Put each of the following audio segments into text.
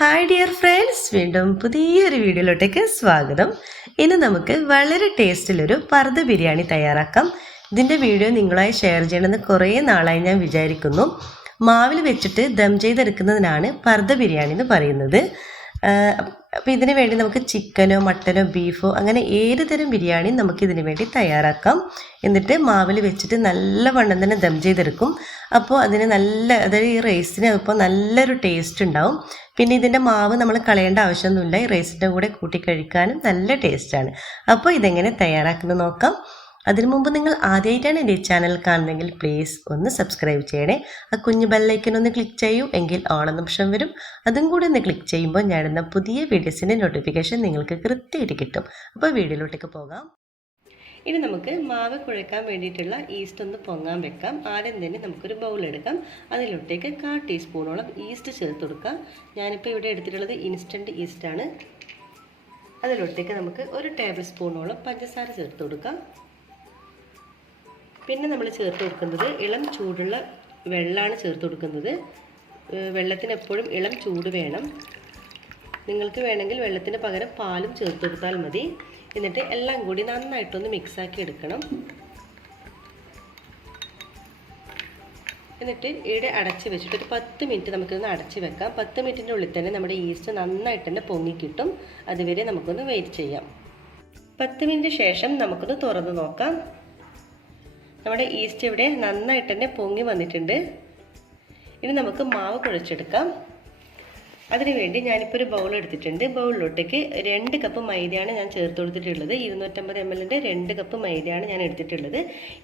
Hi dear friends, വീണ്ടും പുതിയൊരു വീഡിയോയിലോട്ടേക്ക് സ്വാഗതം. ഇന്ന് നമുക്ക് വളരെ ടേസ്റ്റിലൊരു പർദ്ദ ബിരിയാണി തയ്യാറാക്കാം. ഇതിൻ്റെ വീഡിയോ നിങ്ങളായി ഷെയർ ചെയ്യണമെന്ന് കുറേ നാളായി ഞാൻ വിചാരിക്കുന്നു. മാവിൽ വെച്ചിട്ട് ദം ചെയ്തെടുക്കുന്നതിനാണ് പർദ്ദ ബിരിയാണി എന്ന് പറയുന്നത്. അപ്പോൾ ഇതിന് വേണ്ടി നമുക്ക് ചിക്കനോ മട്ടനോ ബീഫോ അങ്ങനെ ഏത് തരം ബിരിയാണിയും നമുക്ക് ഇതിന് വേണ്ടി തയ്യാറാക്കാം. എന്നിട്ട് മാവിൽ വെച്ചിട്ട് നല്ലവണ്ണം തന്നെ ദം ചെയ്തെടുക്കും. അപ്പോൾ അതിന് അതായത് ഈ റൈസിന് അപ്പോൾ നല്ലൊരു ടേസ്റ്റ് ഉണ്ടാവും. പിന്നെ ഇതിൻ്റെ മാവ് നമ്മൾ കളയേണ്ട ആവശ്യമൊന്നുമില്ല. ഈ റൈസിൻ്റെ കൂടെ കൂട്ടി കഴിക്കാനും നല്ല ടേസ്റ്റാണ്. അപ്പോൾ ഇതെങ്ങനെ തയ്യാറാക്കുന്നത് നോക്കാം. അതിനു മുമ്പ് നിങ്ങൾ ആദ്യമായിട്ടാണ് എൻ്റെ ഈ ചാനൽ കാണുന്നതെങ്കിൽ പ്ലീസ് ഒന്ന് സബ്സ്ക്രൈബ് ചെയ്യണേ. ആ കുഞ്ഞു ബെല്ലൈക്കൻ ഒന്ന് ക്ലിക്ക് ചെയ്യൂ, എങ്കിൽ ഓൾ എന്ന ഓപ്ഷൻ വരും. അതും കൂടി ഒന്ന് ക്ലിക്ക് ചെയ്യുമ്പോൾ ഞാനിടുന്ന പുതിയ വീഡിയോസിൻ്റെ നോട്ടിഫിക്കേഷൻ നിങ്ങൾക്ക് കൃത്യമായിട്ട് കിട്ടും. അപ്പോൾ വീഡിയോയിലോട്ടേക്ക് പോകാം. ഇനി നമുക്ക് മാവ് കുഴക്കാൻ വേണ്ടിയിട്ടുള്ള ഈസ്റ്റ് ഒന്ന് പൊങ്ങാൻ വെക്കാം. ആദ്യം തന്നെ നമുക്കൊരു ബൗൾ എടുക്കാം. അതിലോട്ടേക്ക് 1/4 ടീസ്പൂണോളം ഈസ്റ്റ് ചേർത്ത് കൊടുക്കാം. ഞാനിപ്പോൾ ഇവിടെ എടുത്തിട്ടുള്ളത് ഇൻസ്റ്റൻറ്റ് ഈസ്റ്റാണ്. അതിലോട്ടേക്ക് നമുക്ക് 1 ടേബിൾ സ്പൂണോളം പഞ്ചസാര ചേർത്ത് കൊടുക്കാം. പിന്നെ നമ്മൾ ചേർത്ത് കൊടുക്കുന്നത് ഇളം ചൂടുള്ള വെള്ളമാണ് ചേർത്ത് കൊടുക്കുന്നത്. വെള്ളത്തിന് എപ്പോഴും ഇളം ചൂട് വേണം. നിങ്ങൾക്ക് വേണമെങ്കിൽ വെള്ളത്തിന് പകരം പാലും ചേർത്ത് കൊടുത്താൽ മതി. എന്നിട്ട് എല്ലാം കൂടി നന്നായിട്ടൊന്ന് മിക്സാക്കി എടുക്കണം. എന്നിട്ട് ഇവിടെ അടച്ച് വെച്ചിട്ട് ഒരു 10 മിനിറ്റ് നമുക്കിതൊന്ന് അടച്ച് വെക്കാം. 10 മിനിറ്റിൻ്റെ ഉള്ളിൽ തന്നെ നമ്മുടെ ഈസ്റ്റ് നന്നായിട്ട് തന്നെ പൊങ്ങി കിട്ടും. അതുവരെ നമുക്കൊന്ന് വെയിറ്റ് ചെയ്യാം. 10 മിനിറ്റ് ശേഷം നമുക്കൊന്ന് തുറന്ന് നോക്കാം. നമ്മുടെ ഈസ്റ്റ് ഇവിടെ നന്നായിട്ട് തന്നെ പൊങ്ങി വന്നിട്ടുണ്ട്. ഇനി നമുക്ക് മാവ് കുഴച്ചെടുക്കാം. അതിനുവേണ്ടി ഞാനിപ്പോൾ ഒരു ബൗൾ എടുത്തിട്ടുണ്ട്. ബൗളിലോട്ടേക്ക് 2 കപ്പ് മൈദയാണ് ഞാൻ ചേർത്ത് കൊടുത്തിട്ടുള്ളത്. 250 ml 2 കപ്പ് മൈദയാണ് ഞാൻ എടുത്തിട്ടുള്ളത്.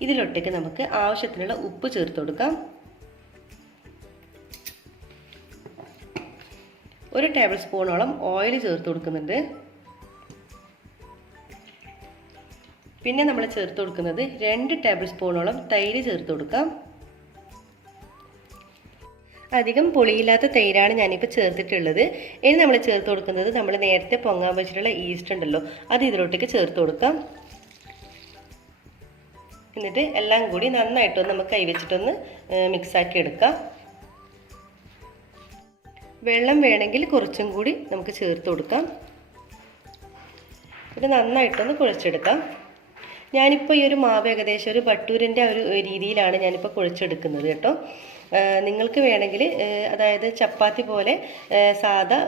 ഇതിലോട്ടേക്ക് നമുക്ക് ആവശ്യത്തിനുള്ള ഉപ്പ് ചേർത്ത് കൊടുക്കാം. 1 ടേബിൾ സ്പൂണോളം ഓയിൽ ചേർത്ത് കൊടുക്കുന്നുണ്ട്. പിന്നെ നമ്മൾ ചേർത്ത് കൊടുക്കുന്നത് 2 ടേബിൾ സ്പൂണോളം തൈര് ചേർത്ത് കൊടുക്കാം. അധികം പുളിയില്ലാത്ത തൈരാണ് ഞാനിപ്പോൾ ചേർത്തിട്ടുള്ളത്. ഇനി നമ്മൾ ചേർത്ത് കൊടുക്കുന്നത് നമ്മൾ നേരത്തെ പൊങ്ങാൻ വെച്ചിട്ടുള്ള ഈസ്റ്റ് ഉണ്ടല്ലോ, അത് ഇതിലോട്ടേക്ക് ചേർത്ത് കൊടുക്കാം. എന്നിട്ട് എല്ലാം കൂടി നന്നായിട്ടൊന്ന് നമുക്ക് കൈവച്ചിട്ടൊന്ന് മിക്സാക്കി എടുക്കാം. വെള്ളം വേണമെങ്കിൽ കുറച്ചും കൂടി നമുക്ക് ചേർത്ത് കൊടുക്കാം. ഇത് നന്നായിട്ടൊന്ന് കുഴച്ചെടുക്കാം. ഞാനിപ്പോൾ ഈ ഒരു മാവ് ഏകദേശം ഒരു ബട്ടൂരിൻ്റെ ഒരു രീതിയിലാണ് ഞാനിപ്പോൾ കുഴച്ചെടുക്കുന്നത് കേട്ടോ. നിങ്ങൾക്ക് വേണമെങ്കിൽ അതായത് ചപ്പാത്തി പോലെ സാദാ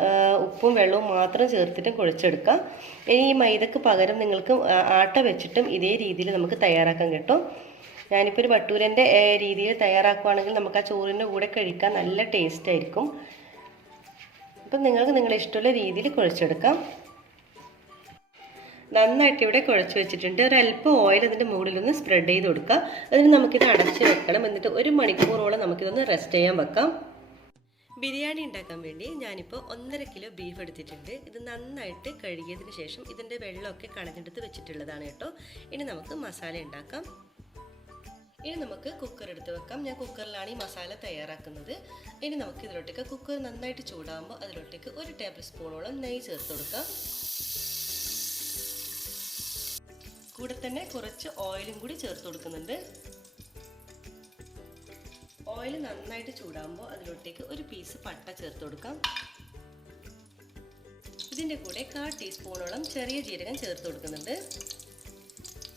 ഉപ്പും വെള്ളവും മാത്രം ചേർത്തിട്ടും കുഴച്ചെടുക്കാം. ഇനി ഈ മൈദക്ക് പകരം നിങ്ങൾക്ക് ആട്ട വെച്ചിട്ടും ഇതേ രീതിയിൽ നമുക്ക് തയ്യാറാക്കാം കേട്ടോ. ഞാനിപ്പോൾ ഒരു ബട്ടൂരൻ്റെ രീതിയിൽ തയ്യാറാക്കുകയാണെങ്കിൽ നമുക്ക് ആ ചോറിൻ്റെ കൂടെ കഴിക്കാൻ നല്ല ടേസ്റ്റ് ആയിരിക്കും. അപ്പം നിങ്ങൾക്ക് നിങ്ങളുടെ ഇഷ്ടമുള്ള രീതിയിൽ കുഴച്ചെടുക്കാം. നന്നായിട്ട് ഇവിടെ കുഴച്ച് വെച്ചിട്ടുണ്ട്. ഒരല്പം ഓയിൽ അതിൻ്റെ മുകളിലൊന്ന് സ്പ്രെഡ് ചെയ്ത് കൊടുക്കുക. അതിന് നമുക്കിത് അടച്ച് വെക്കണം. എന്നിട്ട് 1 മണിക്കൂറോളം നമുക്കിതൊന്ന് റെസ്റ്റ് ചെയ്യാൻ വെക്കാം. ബിരിയാണി ഉണ്ടാക്കാൻ വേണ്ടി ഞാനിപ്പോൾ 1.5 കിലോ ബീഫ് എടുത്തിട്ടുണ്ട്. ഇത് നന്നായിട്ട് കഴുകിയതിന് ശേഷം ഇതിൻ്റെ വെള്ളമൊക്കെ കളഞ്ഞെടുത്ത് വെച്ചിട്ടുള്ളതാണ് കേട്ടോ. ഇനി നമുക്ക് മസാല ഉണ്ടാക്കാം. ഇനി നമുക്ക് കുക്കർ എടുത്ത് വെക്കാം. ഞാൻ കുക്കറിലാണ് ഈ മസാല തയ്യാറാക്കുന്നത്. ഇനി നമുക്ക് ഇതിലോട്ടേക്ക് കുക്കർ നന്നായിട്ട് ചൂടാകുമ്പോൾ അതിലോട്ടേക്ക് 1 ടേബിൾ സ്പൂണോളം നെയ്യ് ചേർത്ത് കൊടുക്കാം. കൂടെ തന്നെ കുറച്ച് ഓയിലും കൂടി ചേർത്ത് കൊടുക്കുന്നുണ്ട്. ഓയിൽ നന്നായിട്ട് ചൂടാകുമ്പോൾ അതിലോട്ടേക്ക് 1 പീസ് പട്ട ചേർത്ത് കൊടുക്കാം. ഇതിൻ്റെ കൂടെ 1/4 ടീസ്പൂണോളം ചെറിയ ജീരകം ചേർത്ത് കൊടുക്കുന്നുണ്ട്.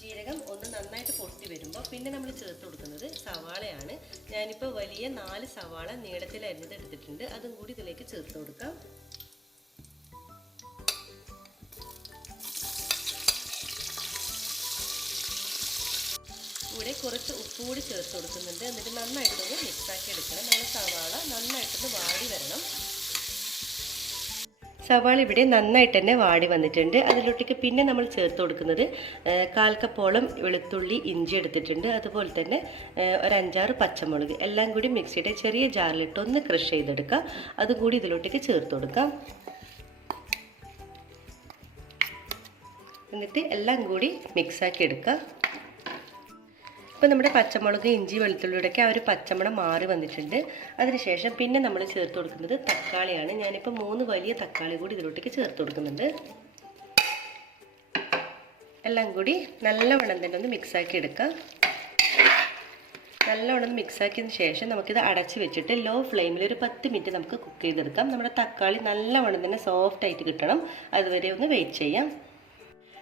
ജീരകം ഒന്ന് നന്നായിട്ട് പൊട്ടി വരുമ്പോൾ പിന്നെ നമ്മൾ ചേർത്ത് കൊടുക്കുന്നത് സവാളയാണ്. ഞാനിപ്പോൾ വലിയ 4 സവാള നീളത്തിൽ അരിഞ്ഞത് എടുത്തിട്ടുണ്ട്. അതും കൂടി ഇതിലേക്ക് ചേർത്ത് കൊടുക്കാം. കൂടെ കുറച്ച് ഉപ്പ് കൂടി ചേർത്ത് കൊടുക്കുന്നുണ്ട്. എന്നിട്ട് നന്നായിട്ടൊന്ന് മിക്സാക്കി എടുക്കണം. നമ്മൾ സവാള നന്നായിട്ടൊന്ന് വാടി വരണം. സവാള ഇവിടെ നന്നായിട്ട് തന്നെ വാടി വന്നിട്ടുണ്ട്. അതിലോട്ടേക്ക് പിന്നെ നമ്മൾ ചേർത്ത് കൊടുക്കുന്നത് 1/4 കപ്പോളം വെളുത്തുള്ളി ഇഞ്ചി എടുത്തിട്ടുണ്ട്. അതുപോലെ തന്നെ ഒരു 5-6 പച്ചമുളക് എല്ലാം കൂടി മിക്സിയുടെ ചെറിയ ജാറിലിട്ട് ഒന്ന് ക്രഷ് ചെയ്തെടുക്കുക. അതും കൂടി ഇതിലോട്ടേക്ക് ചേർത്ത് കൊടുക്കാം. എന്നിട്ട് എല്ലാം കൂടി മിക്സാക്കി എടുക്കുക. ഇപ്പോൾ നമ്മുടെ പച്ചമുളക് ഇഞ്ചി വെളുത്തുള്ളിയുടെയൊക്കെ ആ ഒരു പച്ചമണം മാറി വന്നിട്ടുണ്ട്. അതിനുശേഷം പിന്നെ നമ്മൾ ചേർത്ത് കൊടുക്കുന്നത് തക്കാളിയാണ്. ഞാനിപ്പോൾ 3 വലിയ തക്കാളി കൂടി ഇതിലോട്ടേക്ക് ചേർത്ത് കൊടുക്കുന്നുണ്ട്. എല്ലാം കൂടി നല്ലവണ്ണം തന്നെ ഒന്ന് മിക്സാക്കി എടുക്കുക. നല്ലോണം മിക്സാക്കിയതിന് ശേഷം നമുക്കിത് അടച്ച് വെച്ചിട്ട് ലോ ഫ്ലെയിമിൽ ഒരു 10 മിനിറ്റ് നമുക്ക് കുക്ക് ചെയ്തെടുക്കാം. നമ്മുടെ തക്കാളി നല്ലവണ്ണം തന്നെ സോഫ്റ്റായിട്ട് കിട്ടണം. അതുവരെ ഒന്ന് വെയിറ്റ് ചെയ്യാം.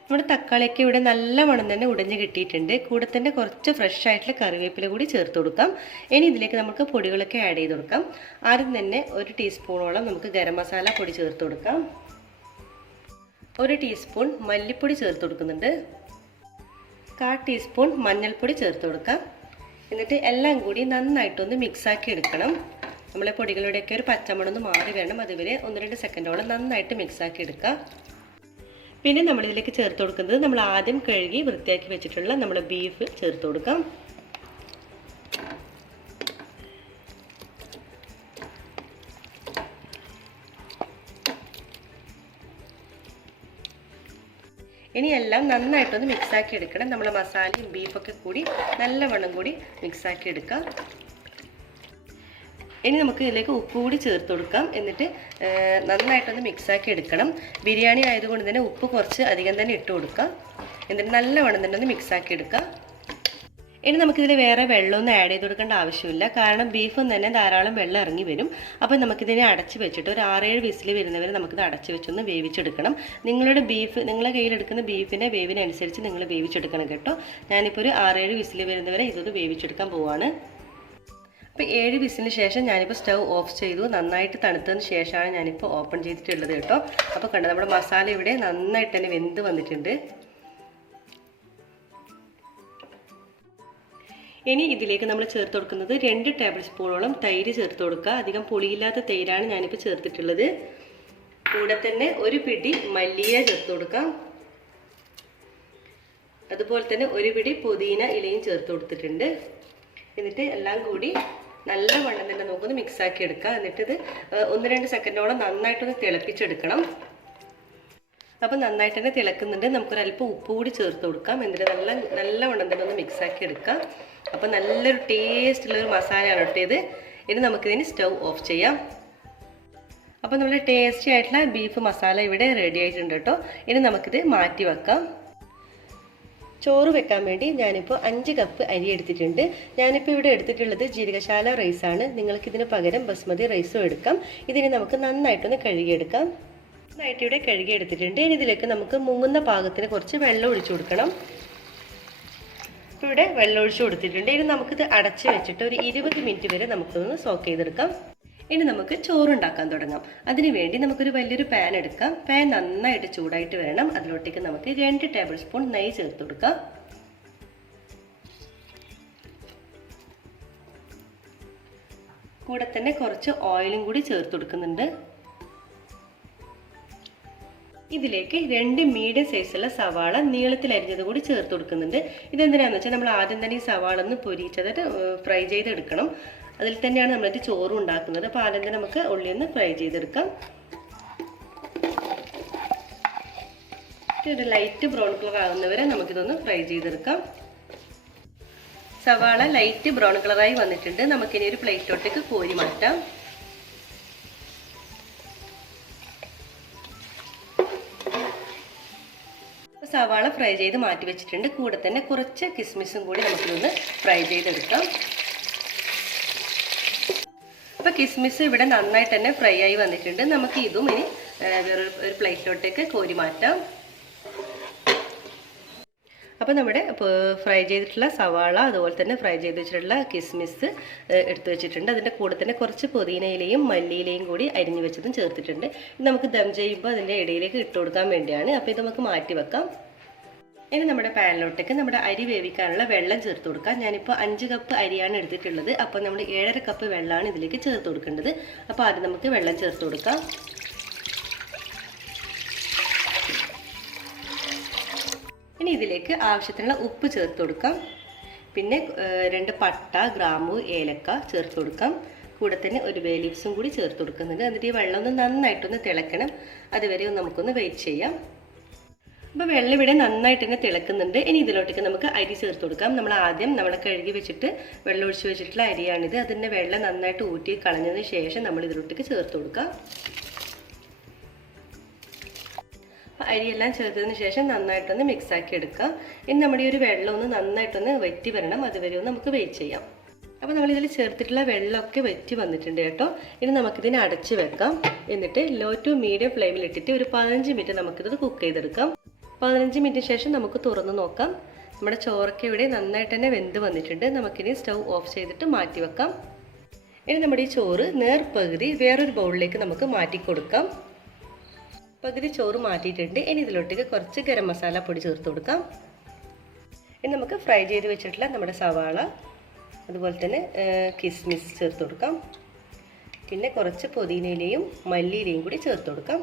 നമ്മുടെ തക്കാളിയൊക്കെ ഇവിടെ നല്ലവണ്ണം തന്നെ ഉടഞ്ഞ് കിട്ടിയിട്ടുണ്ട്. കൂടെ തന്നെ കുറച്ച് ഫ്രഷ് ആയിട്ടുള്ള കറിവേപ്പില കൂടി ചേർത്ത് കൊടുക്കാം. ഇനി ഇതിലേക്ക് നമുക്ക് പൊടികളൊക്കെ ആഡ് ചെയ്ത് കൊടുക്കാം. ആദ്യം തന്നെ 1 ടീസ്പൂണോളം നമുക്ക് ഗരം മസാല പൊടി ചേർത്ത് കൊടുക്കാം. 1 ടീസ്പൂൺ മല്ലിപ്പൊടി ചേർത്ത് കൊടുക്കുന്നുണ്ട്. 1/4 ടീസ്പൂൺ മഞ്ഞൾപ്പൊടി ചേർത്ത് കൊടുക്കാം. എന്നിട്ട് എല്ലാം കൂടി നന്നായിട്ടൊന്ന് മിക്സാക്കി എടുക്കണം. നമ്മളെ പൊടികളുടെയൊക്കെ ഒരു പച്ചമണമൊന്ന് മാറി വേണം. അതുവരെ 1-2 സെക്കൻഡോളം നന്നായിട്ട് മിക്സാക്കി എടുക്കുക. പിന്നെ നമ്മളിതിലേക്ക് ചേർത്ത് കൊടുക്കുന്നത് നമ്മൾ ആദ്യം കഴുകി വൃത്തിയാക്കി വെച്ചിട്ടുള്ള നമ്മുടെ ബീഫ് ചേർത്ത് കൊടുക്കാം. ഇനി എല്ലാം നന്നായിട്ടൊന്ന് മിക്സാക്കി എടുക്കണം. നമ്മളെ മസാലയും ബീഫൊക്കെ കൂടി നല്ലവണ്ണം കൂടി മിക്സാക്കി എടുക്കാം. ഇനി നമുക്ക് ഇതിലേക്ക് ഉപ്പ് കൂടി ചേർത്ത് കൊടുക്കാം. എന്നിട്ട് നന്നായിട്ടൊന്ന് മിക്സാക്കി എടുക്കണം. ബിരിയാണി ആയതുകൊണ്ട് തന്നെ ഉപ്പ് കുറച്ച് അധികം തന്നെ ഇട്ട് കൊടുക്കാം. എന്നിട്ട് നല്ലവണ്ണം തന്നെ ഒന്ന് മിക്സാക്കി എടുക്കാം. ഇനി നമുക്കിതിൽ വേറെ വെള്ളമൊന്നും ആഡ് ചെയ്ത് കൊടുക്കേണ്ട ആവശ്യമില്ല. കാരണം ബീഫും തന്നെ ധാരാളം വെള്ളം ഇറങ്ങി വരും. അപ്പോൾ നമുക്കിതിനെ അടച്ച് വെച്ചിട്ട് ഒരു 6-7 വിസിൽ വരുന്നവരെ നമുക്കിത് അടച്ച് വെച്ചൊന്ന് വേവിച്ചെടുക്കണം. നിങ്ങളുടെ കയ്യിലെടുക്കുന്ന ബീഫിൻ്റെ വേവിനനുസരിച്ച് നിങ്ങൾ വേവിച്ചെടുക്കണം കേട്ടോ. ഞാനിപ്പോൾ ഒരു 6-7 വിസിൽ വരുന്നവരെ ഇതൊന്ന് വേവിച്ചെടുക്കാൻ പോവാണ്. അപ്പോൾ 7 വിസിലിന് ശേഷം ഞാനിപ്പോൾ സ്റ്റൗ ഓഫ് ചെയ്തു. നന്നായിട്ട് തണുത്തതിന് ശേഷമാണ് ഞാനിപ്പോൾ ഓപ്പൺ ചെയ്തിട്ടുള്ളത് കേട്ടോ. അപ്പോൾ കണ്ടോ, നമ്മുടെ മസാല ഇവിടെ നന്നായിട്ട് തന്നെ വെന്ത് വന്നിട്ടുണ്ട്. ഇനി ഇതിലേക്ക് നമ്മൾ ചേർത്ത് കൊടുക്കുന്നത് 2 ടേബിൾ സ്പൂണോളം തൈര് ചേർത്ത് കൊടുക്കുക. അധികം പുളിയില്ലാത്ത തൈരാണ് ഞാനിപ്പോൾ ചേർത്തിട്ടുള്ളത്. കൂടെ തന്നെ ഒരു പിടി മല്ലിയില ചേർത്ത് കൊടുക്കാം. അതുപോലെ തന്നെ ഒരു പിടി പുതിന ഇലയും ചേർത്ത് കൊടുത്തിട്ടുണ്ട്. എന്നിട്ട് എല്ലാം കൂടി നല്ലവണ്ണം തന്നെ നമുക്കൊന്ന് മിക്സാക്കി എടുക്കാം. എന്നിട്ടിത് 1-2 സെക്കൻഡോളം നന്നായിട്ടൊന്ന് തിളപ്പിച്ചെടുക്കണം. അപ്പോൾ നന്നായിട്ട് തന്നെ തിളക്കുന്നുണ്ട്. നമുക്കൊരല്പം ഉപ്പ് കൂടി ചേർത്ത് കൊടുക്കാം. എന്നിട്ട് നല്ലവണ്ണം തന്നെ ഒന്ന് മിക്സാക്കി എടുക്കാം. അപ്പോൾ നല്ലൊരു ടേസ്റ്റുള്ളൊരു മസാലയാണ് കേട്ടോ ഇത്. ഇനി നമുക്കിതിന് സ്റ്റൗ ഓഫ് ചെയ്യാം. അപ്പോൾ നമ്മുടെ ടേസ്റ്റി ആയിട്ടുള്ള ബീഫ് മസാല ഇവിടെ റെഡി ആയിട്ടുണ്ട് കേട്ടോ. ഇനി നമുക്കിത് മാറ്റി വെക്കാം. ചോറ് വെക്കാൻ വേണ്ടി ഞാനിപ്പോൾ 5 കപ്പ് അരി എടുത്തിട്ടുണ്ട്. ഞാനിപ്പോൾ ഇവിടെ എടുത്തിട്ടുള്ളത് ജീരകശാല റൈസാണ്. നിങ്ങൾക്കിതിന് പകരം ബസ്മതി റൈസും എടുക്കാം. ഇതിന് നമുക്ക് നന്നായിട്ടൊന്ന് കഴുകിയെടുക്കാം. നന്നായിട്ട് ഇവിടെ കഴുകിയെടുത്തിട്ടുണ്ട്. ഇനി ഇതിലേക്ക് നമുക്ക് മുങ്ങുന്ന പാകത്തിന് കുറച്ച് വെള്ളം ഒഴിച്ചു കൊടുക്കണം. ഇപ്പോൾ ഇവിടെ വെള്ളം ഒഴിച്ചു കൊടുത്തിട്ടുണ്ട്. ഇനി നമുക്കിത് അടച്ച് വെച്ചിട്ട് ഒരു 20 മിനിറ്റ് വരെ നമുക്കൊന്ന് സോക്ക് ചെയ്തെടുക്കാം. ഇനി നമുക്ക് ചോറുണ്ടാക്കാൻ തുടങ്ങാം. അതിനുവേണ്ടി നമുക്കൊരു വലിയൊരു പാൻ എടുക്കാം. പാൻ നന്നായിട്ട് ചൂടായിട്ട് വരണം. അതിലോട്ടേക്ക് നമുക്ക് 2 ടേബിൾ സ്പൂൺ നെയ്യ് ചേർത്ത് കൊടുക്കാം. കൂടെ തന്നെ കുറച്ച് ഓയിലും കൂടി ചേർത്ത് കൊടുക്കുന്നുണ്ട്. ഇതിലേക്ക് 2 മീഡിയം സൈസുള്ള സവാള നീളത്തിൽ അരിഞ്ഞത് കൂടി ചേർത്ത് കൊടുക്കുന്നുണ്ട്. ഇതെന്തിനാന്ന് വെച്ചാൽ നമ്മൾ ആദ്യം തന്നെ ഈ സവാള ഒന്ന് പൊരിച്ചതിട്ട് ഫ്രൈ ചെയ്തെടുക്കണം. അതിൽ തന്നെയാണ് നമ്മളിത് ചോറും ഉണ്ടാക്കുന്നത്. അപ്പോൾ ആദ്യം തന്നെ നമുക്ക് ഉള്ളി ഒന്ന് ഫ്രൈ ചെയ്തെടുക്കാം. ഒരു ലൈറ്റ് ബ്രൗൺ കളർ ആകുന്നവരെ നമുക്കിതൊന്ന് ഫ്രൈ ചെയ്തെടുക്കാം. സവാള ലൈറ്റ് ബ്രൗൺ കളറായി വന്നിട്ടുണ്ട്. നമുക്കിനി ഒരു പ്ലേറ്റിലോട്ടേക്ക് കോരി മാറ്റാം. സവാള ഫ്രൈ ചെയ്ത് മാറ്റി വെച്ചിട്ടുണ്ട്. കൂടെ തന്നെ കുറച്ച് കിസ്മിസും കൂടി നമുക്കിതൊന്ന് ഫ്രൈ ചെയ്തെടുക്കാം. അപ്പോൾ കിസ്മിസ് ഇവിടെ നന്നായിട്ട് തന്നെ ഫ്രൈ ആയി വന്നിട്ടുണ്ട്. നമുക്ക് ഇതും ഇനി ഒരു പ്ലേറ്റിലോട്ടേക്ക് കോരി മാറ്റാം. അപ്പോൾ നമ്മുടെ ഫ്രൈ ചെയ്തിട്ടുള്ള സവാള അതുപോലെ തന്നെ ഫ്രൈ ചെയ്ത് വെച്ചിട്ടുള്ള കിസ്മിസ് എടുത്തു വെച്ചിട്ടുണ്ട്. അതിൻ്റെ കൂടെ തന്നെ കുറച്ച് പുതിനയിലയും മല്ലിയിലയും കൂടി അരിഞ്ഞു വെച്ചതും ചേർത്തിട്ടുണ്ട്. ഇത് നമുക്ക് ദം ചെയ്യുമ്പോൾ അതിൻ്റെ ഇടയിലേക്ക് ഇട്ട് കൊടുക്കാൻ വേണ്ടിയാണ്. അപ്പോൾ ഇത് നമുക്ക് മാറ്റി വെക്കാം. ഇനി നമ്മുടെ പാനിലോട്ടേക്ക് നമ്മുടെ അരി വേവിക്കാനുള്ള വെള്ളം ചേർത്ത് കൊടുക്കാം. ഞാനിപ്പോൾ 5 കപ്പ് അരിയാണ് എടുത്തിട്ടുള്ളത്. അപ്പോൾ നമ്മൾ 7.5 കപ്പ് വെള്ളമാണ് ഇതിലേക്ക് ചേർത്ത് കൊടുക്കേണ്ടത്. അപ്പോൾ ആദ്യം നമുക്ക് വെള്ളം ചേർത്ത് കൊടുക്കാം. ഇനി ഇതിലേക്ക് ആവശ്യത്തിനുള്ള ഉപ്പ് ചേർത്ത് കൊടുക്കാം. പിന്നെ 2 പട്ട, ഗ്രാമ്പു, ഏലക്ക ചേർത്ത് കൊടുക്കാം. കൂടെ തന്നെ ഒരു ബേ ലീവ്സും കൂടി ചേർത്ത് കൊടുക്കുന്നുണ്ട്. എന്നിട്ട് ഈ വെള്ളം ഒന്ന് നന്നായിട്ടൊന്ന് തിളക്കണം. അതുവരെ നമുക്കൊന്ന് വെയിറ്റ് ചെയ്യാം. അപ്പോൾ വെള്ളം ഇവിടെ നന്നായിട്ട് തന്നെ തിളക്കുന്നുണ്ട്. ഇനി ഇതിലോട്ടേക്ക് നമുക്ക് അരി ചേർത്ത് കൊടുക്കാം. നമ്മൾ ആദ്യം കഴുകി വെച്ചിട്ട് വെള്ളം ഒഴിച്ച് വെച്ചിട്ടുള്ള അരിയാണിത്. അതിൻ്റെ വെള്ളം നന്നായിട്ട് ഊറ്റി കളഞ്ഞതിന് ശേഷം നമ്മൾ ഇതിലോട്ടേക്ക് ചേർത്ത് കൊടുക്കാം. അരിയെല്ലാം ചേർത്തതിന് ശേഷം നന്നായിട്ടൊന്ന് മിക്സാക്കി എടുക്കാം. ഇനി നമ്മുടെ ഈ ഒരു വെള്ളം ഒന്ന് നന്നായിട്ടൊന്ന് വറ്റി വരണം. അതുവരെ ഒന്ന് നമുക്ക് വെയിറ്റ് ചെയ്യാം. അപ്പോൾ നമ്മളിതിൽ ചേർത്തിട്ടുള്ള വെള്ളമൊക്കെ വറ്റി വന്നിട്ടുണ്ട് കേട്ടോ. ഇനി നമുക്കിതിനെ അടച്ച് വെക്കാം. എന്നിട്ട് ലോ ടു മീഡിയം ഫ്ലെയിമിൽ ഇട്ടിട്ട് ഒരു 15 മിനിറ്റ് നമുക്കിത് കുക്ക് ചെയ്തെടുക്കാം. 15 മിനിറ്റ് ശേഷം നമുക്ക് തുറന്ന് നോക്കാം. നമ്മുടെ ചോറൊക്കെ ഇവിടെ നന്നായിട്ട് തന്നെ വെന്ത് വന്നിട്ടുണ്ട്. നമുക്കിനി സ്റ്റൗ ഓഫ് ചെയ്തിട്ട് മാറ്റി വെക്കാം. ഇനി നമ്മുടെ ഈ ചോറ് നേർപകുതി വേറൊരു ബൗളിലേക്ക് നമുക്ക് മാറ്റി കൊടുക്കാം. പകുതി ചോറ് മാറ്റിയിട്ടുണ്ട്. ഇനി ഇതിലോട്ടേക്ക് കുറച്ച് ഗരം മസാല പൊടി ചേർത്ത് കൊടുക്കാം. ഇനി നമുക്ക് ഫ്രൈ ചെയ്ത് വെച്ചിട്ടുള്ള നമ്മുടെ സവാള, അതുപോലെ തന്നെ കിസ്മിസ് ചേർത്ത് കൊടുക്കാം. പിന്നെ കുറച്ച് പുതിനയിലയും മല്ലിയിലയും കൂടി ചേർത്ത് കൊടുക്കാം.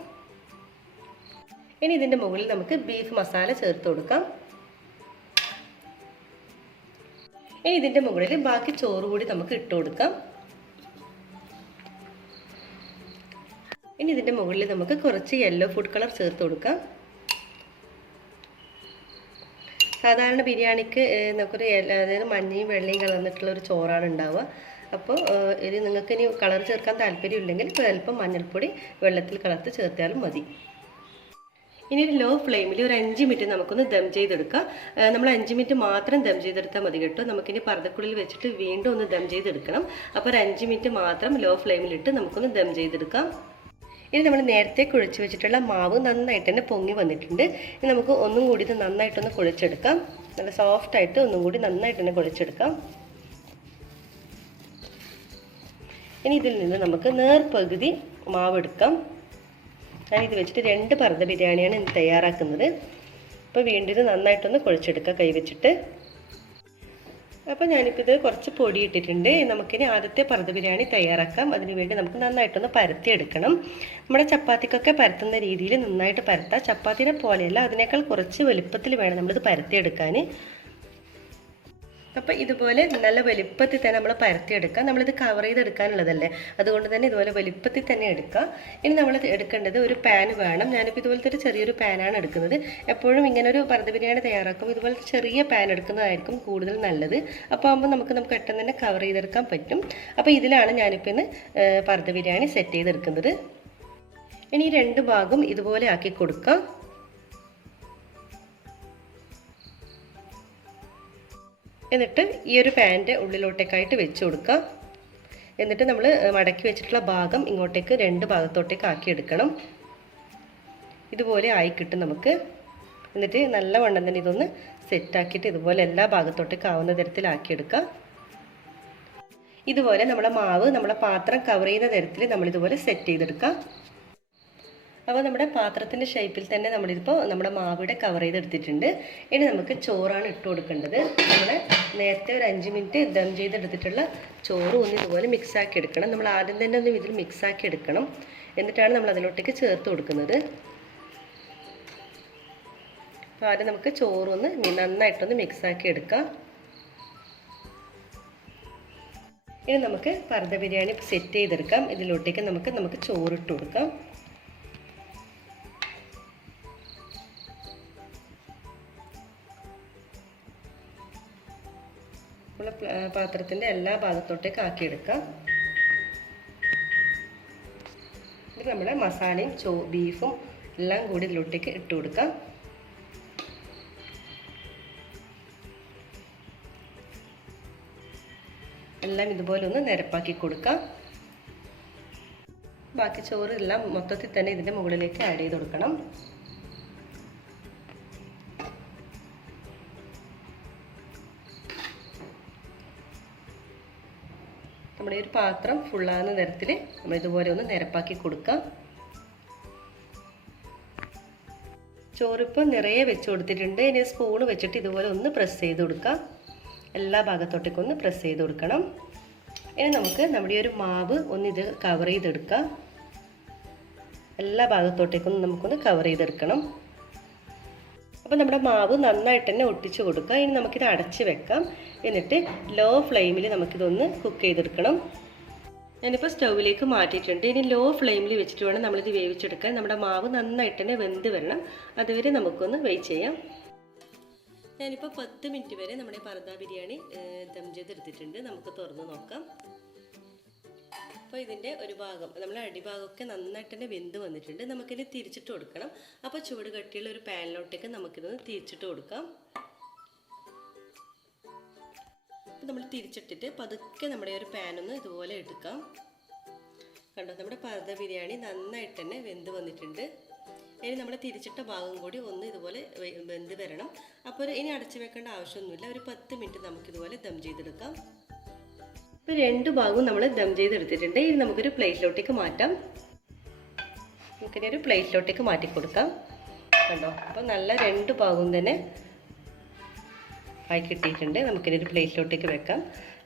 ഇനി ഇതിൻ്റെ മുകളിൽ നമുക്ക് ബീഫ് മസാല ചേർത്ത് കൊടുക്കാം. ഇനി ഇതിൻ്റെ മുകളിൽ ബാക്കി ചോറ് കൂടി നമുക്ക് ഇട്ട് കൊടുക്കാം. ഇനി ഇതിൻ്റെ മുകളിൽ നമുക്ക് കുറച്ച് യെല്ലോ ഫുഡ് കളർ ചേർത്ത് കൊടുക്കാം. സാധാരണ ബിരിയാണിക്ക് നമുക്കൊരു അതായത് മഞ്ഞയും വെള്ളയും കലർന്നിട്ടുള്ള ഒരു ചോറാണ് ഉണ്ടാവുക. അപ്പോൾ ഇത് നിങ്ങൾക്ക് ഇനി കളർ ചേർക്കാൻ താല്പര്യമില്ലെങ്കിൽ അല്പം മഞ്ഞൾപ്പൊടി വെള്ളത്തിൽ കലർത്ത് ചേർത്താലും മതി. ഇനി ഒരു ലോ ഫ്ലെയിമിൽ ഒരു 5 മിനിറ്റ് നമുക്കൊന്ന് ദം ചെയ്തെടുക്കാം. നമ്മൾ 5 മിനിറ്റ് മാത്രം ദം ചെയ്തെടുത്താൽ മതി കേട്ടോ. നമുക്കിനി പർദ്ദക്കുള്ളിൽ വെച്ചിട്ട് വീണ്ടും ഒന്ന് ദം ചെയ്തെടുക്കണം. അപ്പോൾ ഒരു 5 മിനിറ്റ് മാത്രം ലോ ഫ്ലെയിമിലിട്ട് നമുക്കൊന്ന് ദം ചെയ്തെടുക്കാം. ഇനി നമ്മൾ നേരത്തെ കുഴച്ച് വെച്ചിട്ടുള്ള മാവ് നന്നായിട്ട് തന്നെ പൊങ്ങി വന്നിട്ടുണ്ട്. ഇനി നമുക്ക് ഒന്നും കൂടി ഇത് നന്നായിട്ടൊന്ന് കുഴച്ചെടുക്കാം. നല്ല സോഫ്റ്റായിട്ട് ഒന്നും കൂടി നന്നായിട്ട് തന്നെ കുഴച്ചെടുക്കാം. ഇനി ഇതിൽ നിന്ന് നമുക്ക് നേർപകുതി മാവ് എടുക്കാം. ഞാനിത് വെച്ചിട്ട് 2 പർദ്ദ ബിരിയാണിയാണ് ഇന്ന് തയ്യാറാക്കുന്നത്. അപ്പോൾ വീണ്ടും ഇത് നന്നായിട്ടൊന്ന് കുഴച്ചെടുക്കാം കൈ വെച്ചിട്ട്. അപ്പോൾ ഞാനിപ്പോൾ ഇത് കുറച്ച് പൊടി ഇട്ടിട്ടുണ്ട്. നമുക്കിനി ആദ്യത്തെ പർദ്ദ ബിരിയാണി തയ്യാറാക്കാം. അതിനുവേണ്ടി നമുക്ക് നന്നായിട്ടൊന്ന് പരത്തിയെടുക്കണം. നമ്മുടെ ചപ്പാത്തിക്കൊക്കെ പരത്തുന്ന രീതിയിൽ നന്നായിട്ട് പരത്താം. ചപ്പാത്തിനെ പോലെയല്ല, അതിനേക്കാൾ കുറച്ച് വലുപ്പത്തിൽ വേണം നമ്മളിത് പരത്തിയെടുക്കാൻ. അപ്പോൾ ഇതുപോലെ നല്ല വലുപ്പത്തിൽ തന്നെ നമ്മൾ പരത്തിയെടുക്കുക. നമ്മളിത് കവർ ചെയ്തെടുക്കാനുള്ളതല്ലേ, അതുകൊണ്ട് തന്നെ ഇതുപോലെ വലുപ്പത്തിൽ തന്നെ എടുക്കുക. ഇനി നമ്മൾ എടുക്കേണ്ടത് ഒരു പാൻ വേണം. ഞാനിപ്പോൾ ഇതുപോലത്തെ ഒരു ചെറിയൊരു പാനാണ് എടുക്കുന്നത്. എപ്പോഴും ഇങ്ങനെ ഒരു പർദ്ദ ബിരിയാണി തയ്യാറാക്കുമ്പോൾ ഇതുപോലത്തെ ചെറിയ പാൻ എടുക്കുന്നതായിരിക്കും കൂടുതൽ നല്ലത്. അപ്പോൾ ആകുമ്പോൾ നമുക്ക് പെട്ടെന്ന് തന്നെ കവർ ചെയ്തെടുക്കാൻ പറ്റും. അപ്പോൾ ഇതിലാണ് ഞാനിപ്പോൾ ഇന്ന് പർദ്ദ ബിരിയാണി സെറ്റ് ചെയ്തെടുക്കുന്നത്. ഇനി 2 ഭാഗം ഇതുപോലെ ആക്കി കൊടുക്കാം. എന്നിട്ട് ഈ ഒരു പാൻ്റെ ഉള്ളിലോട്ടേക്കായിട്ട് വെച്ച് കൊടുക്കാം. എന്നിട്ട് നമ്മൾ മടക്കി വെച്ചിട്ടുള്ള ഭാഗം ഇങ്ങോട്ടേക്ക് 2 ഭാഗത്തോട്ടേക്ക് ആക്കിയെടുക്കണം. ഇതുപോലെ ആയി കിട്ടും നമുക്ക്. എന്നിട്ട് നല്ലവണ്ണം തന്നെ ഇതൊന്ന് സെറ്റാക്കിയിട്ട് ഇതുപോലെ എല്ലാ ഭാഗത്തോട്ടേക്ക് ആവുന്ന തരത്തിലാക്കിയെടുക്കാം. ഇതുപോലെ നമ്മുടെ മാവ് നമ്മുടെ പാത്രം കവർ ചെയ്യുന്ന തരത്തിൽ നമ്മളിതുപോലെ സെറ്റ് ചെയ്തെടുക്കാം. അപ്പോൾ നമ്മുടെ പാത്രത്തിൻ്റെ ഷേപ്പിൽ തന്നെ നമ്മളിതിപ്പോൾ നമ്മുടെ മാവിടെ കവർ ചെയ്തെടുത്തിട്ടുണ്ട്. ഇനി നമുക്ക് ചോറാണ് ഇട്ട് കൊടുക്കേണ്ടത്. നമ്മൾ നേരത്തെ ഒരു 5 മിനിറ്റ് ദം ചെയ്തെടുത്തിട്ടുള്ള ചോറ് ഒന്ന് ഇതുപോലെ മിക്സാക്കി എടുക്കണം. നമ്മൾ ആദ്യം തന്നെ ഒന്ന് ഇതിൽ മിക്സാക്കി എടുക്കണം. എന്നിട്ടാണ് നമ്മൾ അതിലോട്ടേക്ക് ചേർത്ത് കൊടുക്കുന്നത്. അപ്പോൾ ആദ്യം നമുക്ക് ചോറൊന്ന് നന്നായിട്ടൊന്ന് മിക്സാക്കി എടുക്കാം. ഇനി നമുക്ക് പർദ്ദ ബിരിയാണി സെറ്റ് ചെയ്തെടുക്കാം. ഇതിലോട്ടേക്ക് നമുക്ക് ചോറിട്ട് കൊടുക്കാം. പാത്രത്തിൻ്റെ എല്ലാ ഭാഗത്തോട്ടേക്ക് ആക്കിയെടുക്കാം. ഇത് നമ്മുടെ മസാലയും ബീഫും എല്ലാം കൂടി ഇതിലോട്ടേക്ക് ഇട്ട് കൊടുക്കാം. എല്ലാം ഇതുപോലെ ഒന്ന് നിരപ്പാക്കി കൊടുക്കാം. ബാക്കി ചോറ് എല്ലാം മൊത്തത്തിൽ തന്നെ ഇതിൻ്റെ മുകളിലേക്ക് ആഡ് ചെയ്ത് കൊടുക്കണം. നമ്മുടെ ഒരു പാത്രം ഫുള്ളാകുന്ന തരത്തിൽ നമ്മൾ ഇതുപോലെ ഒന്ന് നിരപ്പാക്കി കൊടുക്കാം. ചോറിപ്പോൾ നിറയെ വെച്ച് കൊടുത്തിട്ടുണ്ട്. ഇനി സ്പൂണ് വെച്ചിട്ട് ഇതുപോലെ ഒന്ന് പ്രസ് ചെയ്ത് കൊടുക്കാം. എല്ലാ ഭാഗത്തോട്ടേക്കും ഒന്ന് പ്രസ് ചെയ്ത് കൊടുക്കണം. ഇനി നമുക്ക് നമ്മുടെ ഒരു മാവ് ഒന്ന് ഇത് കവർ ചെയ്തെടുക്കാം. എല്ലാ ഭാഗത്തോട്ടേക്കും നമുക്കൊന്ന് കവർ ചെയ്തെടുക്കണം. അപ്പോൾ നമ്മുടെ മാവ് നന്നായിട്ട് തന്നെ ഒട്ടിച്ച് കൊടുക്കുക. ഇനി നമുക്കിത് അടച്ച് വെക്കാം. എന്നിട്ട് ലോ ഫ്ലെയിമിൽ നമുക്കിതൊന്ന് കുക്ക് ചെയ്തെടുക്കണം. ഞാനിപ്പോൾ സ്റ്റൗവിലേക്ക് മാറ്റിയിട്ടുണ്ട്. ഇനി ലോ ഫ്ലെയിമിൽ വെച്ചിട്ട് വേണം നമ്മളിത് വേവിച്ചെടുക്കാൻ. നമ്മുടെ മാവ് നന്നായിട്ട് തന്നെ വെന്ത് വരണം. അതുവരെ നമുക്കൊന്ന് വെയിറ്റ് ചെയ്യാം. ഞാനിപ്പോൾ 10 മിനിറ്റ് വരെ നമ്മുടെ പർദ്ദ ബിരിയാണി ദം ചെയ്തെടുത്തിട്ടുണ്ട്. നമുക്ക് തുറന്ന് നോക്കാം. അപ്പോൾ ഇതിൻ്റെ ഒരു ഭാഗം നമ്മൾ അടിഭാഗമൊക്കെ നന്നായിട്ട് തന്നെ വെന്ത് വന്നിട്ടുണ്ട്. നമുക്കിത് തിരിച്ചിട്ട് കൊടുക്കണം. അപ്പോൾ ചൂട് കട്ടിയുള്ള ഒരു പാനിലോട്ടേക്ക് നമുക്കിതൊന്ന് തിരിച്ചിട്ട് കൊടുക്കാം. അപ്പോൾ നമ്മൾ തിരിച്ചിട്ടിട്ട് പതുക്കെ നമ്മുടെ ഒരു പാനൊന്ന് ഇതുപോലെ എടുക്കാം. കണ്ടോ, നമ്മുടെ പർദ ബിരിയാണി നന്നായിട്ട് തന്നെ വെന്ത് വന്നിട്ടുണ്ട്. ഇനി നമ്മൾ തിരിച്ചിട്ട ഭാഗം കൂടി ഒന്ന് ഇതുപോലെ വെന്ത് വരണം. അപ്പോൾ ഇനി അടച്ചു വെക്കേണ്ട ആവശ്യമൊന്നുമില്ല. ഒരു 10 മിനിറ്റ് നമുക്കിതുപോലെ ദം ചെയ്തെടുക്കാം. ഇപ്പോൾ 2 ഭാഗവും നമ്മൾ ദം ചെയ്തെടുത്തിട്ടുണ്ട്. ഇനി നമുക്കൊരു പ്ലേറ്റിലോട്ടേക്ക് മാറ്റാം. നമുക്കിനി ഒരു പ്ലേറ്റിലോട്ടേക്ക് മാറ്റി കൊടുക്കാം. കണ്ടോ, അപ്പോൾ നല്ല 2 ഭാഗവും തന്നെ ആയി കിട്ടിയിട്ടുണ്ട്. നമുക്കിനി ഒരു പ്ലേറ്റിലോട്ടേക്ക് വെക്കാം.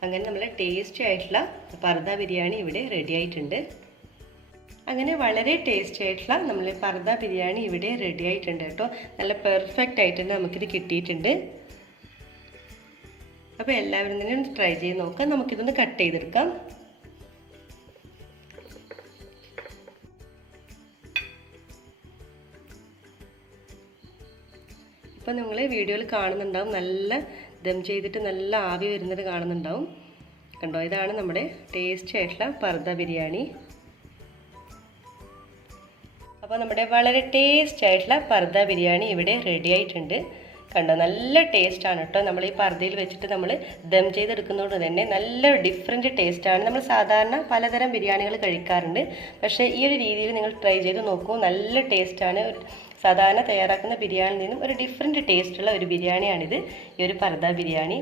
അങ്ങനെ നമ്മളെ ടേസ്റ്റി ആയിട്ടുള്ള പർദ ബിരിയാണി ഇവിടെ റെഡി ആയിട്ടുണ്ട്. അങ്ങനെ വളരെ ടേസ്റ്റി ആയിട്ടുള്ള നമ്മൾ പർദ ബിരിയാണി ഇവിടെ റെഡി ആയിട്ടുണ്ട് കേട്ടോ. നല്ല പെർഫെക്റ്റ് ആയിട്ട് തന്നെ നമുക്കിത് കിട്ടിയിട്ടുണ്ട്. അപ്പോൾ എല്ലാവരും തന്നെ ഒന്ന് ട്രൈ ചെയ്ത് നോക്കാം. നമുക്കിതൊന്ന് കട്ട് ചെയ്തെടുക്കാം. ഇപ്പോൾ നിങ്ങൾ വീഡിയോയിൽ കാണുന്നുണ്ടാവും, നല്ല ദം ചെയ്തിട്ട് നല്ല ആവി വരുന്നത് കാണുന്നുണ്ടാവും. കണ്ടോ, ഇതാണ് നമ്മുടെ ടേസ്റ്റി ആയിട്ടുള്ള പർദ ബിരിയാണി. അപ്പോൾ നമ്മുടെ വളരെ ടേസ്റ്റ് ആയിട്ടുള്ള പർദ ബിരിയാണി ഇവിടെ റെഡി ആയിട്ടുണ്ട്. കണ്ടോ, നല്ല ടേസ്റ്റാണ് കേട്ടോ. നമ്മൾ ഈ പർദയിൽ വെച്ചിട്ട് നമ്മൾ ദം ചെയ്തെടുക്കുന്നതുകൊണ്ട് തന്നെ നല്ലൊരു ഡിഫറെൻറ്റ് ടേസ്റ്റാണ്. നമ്മൾ സാധാരണ പലതരം ബിരിയാണികൾ കഴിക്കാറുണ്ട്, പക്ഷേ ഈ ഒരു രീതിയിൽ നിങ്ങൾ ട്രൈ ചെയ്ത് നോക്കൂ. നല്ല ടേസ്റ്റാണ്. സാധാരണ തയ്യാറാക്കുന്ന ബിരിയാണിയിൽ നിന്നും ഒരു ഡിഫറെൻറ്റ് ടേസ്റ്റുള്ള ഒരു ബിരിയാണിയാണിത്, ഈ ഒരു പർദ ബിരിയാണി.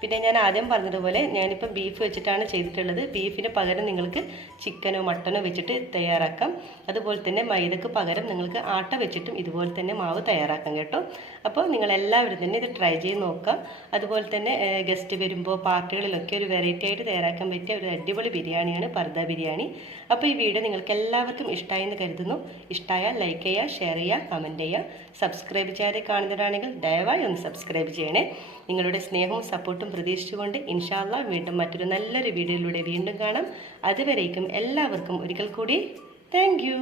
പിന്നെ ഞാൻ ആദ്യം പറഞ്ഞതുപോലെ ഞാനിപ്പോൾ ബീഫ് വെച്ചിട്ടാണ് ചെയ്തിട്ടുള്ളത്. ബീഫിന് പകരം നിങ്ങൾക്ക് ചിക്കനോ മട്ടനോ വെച്ചിട്ട് തയ്യാറാക്കാം. അതുപോലെ തന്നെ മൈദക്ക് പകരം നിങ്ങൾക്ക് ആട്ട വെച്ചിട്ടും ഇതുപോലെ തന്നെ മാവ് തയ്യാറാക്കാം കേട്ടോ. അപ്പോൾ നിങ്ങളെല്ലാവരും തന്നെ ഇത് ട്രൈ ചെയ്ത് നോക്കാം. അതുപോലെ തന്നെ ഗസ്റ്റ് വരുമ്പോൾ പാർട്ടികളിലൊക്കെ ഒരു വെറൈറ്റി ആയിട്ട് തയ്യാറാക്കാൻ പറ്റിയ ഒരു അടിപൊളി ബിരിയാണിയാണ് പർദ ബിരിയാണി. അപ്പോൾ ഈ വീഡിയോ നിങ്ങൾക്ക് എല്ലാവർക്കും ഇഷ്ടമായി എന്ന് കരുതുന്നു. ഇഷ്ടമായാൽ ലൈക്ക് ചെയ്യുക, ഷെയർ ചെയ്യുക, കമൻറ്റ് ചെയ്യുക. സബ്സ്ക്രൈബ് ചെയ്യാതെ കാണുന്നവരാണെങ്കിൽ ദയവായി ഒന്ന് സബ്സ്ക്രൈബ് ചെയ്യണേ. നിങ്ങളുടെ സ്നേഹവും സപ്പോർട്ടും പ്രതീക്ഷിച്ചുകൊണ്ട് ഇൻഷാ അല്ലാഹ് വീണ്ടും മറ്റൊരു നല്ലൊരു വീഡിയോയിലൂടെ വീണ്ടും കാണാം. അതുവരേക്കും എല്ലാവർക്കും ഒരിക്കൽ കൂടി താങ്ക് യു.